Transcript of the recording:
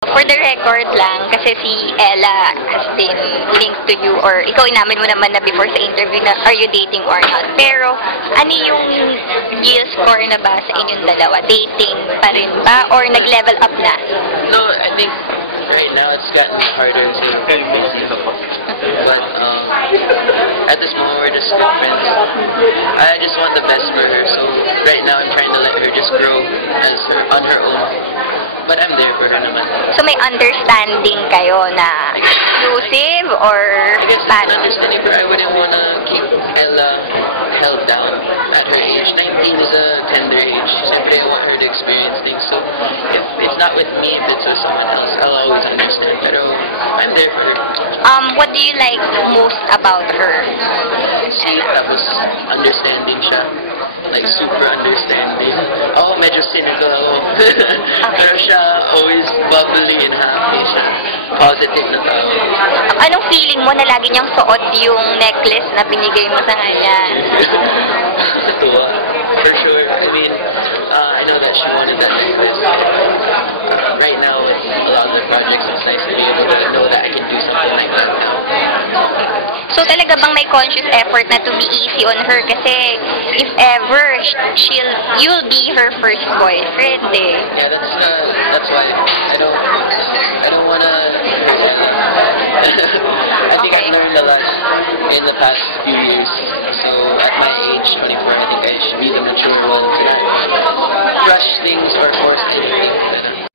For the record lang, kasi si Ella has been linked to you or ikaw inamin mo naman na before sa interview na are you dating or not. Pero ano yung real score na ba sa inyong dalawa? Dating pa rin ba or nag-level up na? No, I think right now it's gotten harder to but at this moment we're just good friends. I just want the best for her, so right now I'm trying to let her just grow as her on her own. But I'm there for her naman. So may understanding kayo na exclusive or I guess it's an understanding, but I wouldn't want to keep Ella held down at her age. 19 is a tender age. Siyempre, I want her to experience things. So if it's not with me, if it's with someone else, I'll always understand. Pero I'm there for her. What do you like most about her? Tapos understanding siya. Like, super understanding. Ako, medyo cynical ako. Pero siya, always bubbly and happy siya. Positive na tao. Anong feeling mo na lagi niyang suot yung necklace na binigay mo sa kanya? Natuwa. For sure. I mean, I know that she wanted that necklace. Right now, with a lot of the projects, it's nice to be able to know that I can do something like that now. So talaga bang may conscious effort na to be easy on her? Kasi if ever, you'll be her first boyfriend eh. Yeah, that's why I don't wanna hurt Ella. I think I've learned a lot in the past few years. So at my age, 24, I think I should be the mature one to not rush things or force anything.